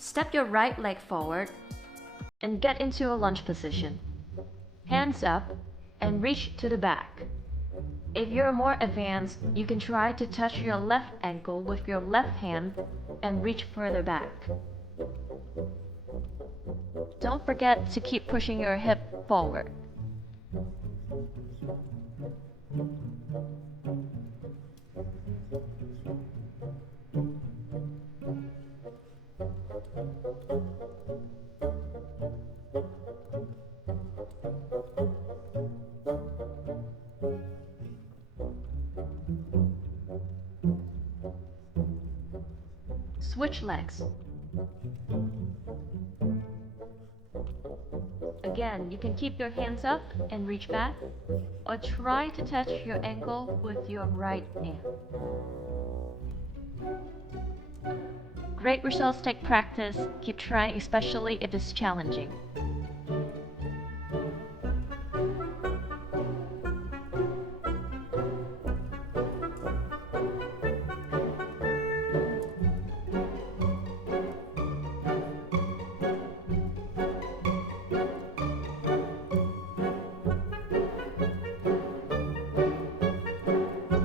Step your right leg forward and get into a lunge position. Hands up and reach to the back. If you're more advanced, you can try to touch your left ankle with your left hand and reach further back. Don't forget to keep pushing your hip forward. Switch legs. Again, you can keep your hands up and reach back, or try to touch your ankle with your right hand. Great results take practice. Keep trying, especially if it's challenging.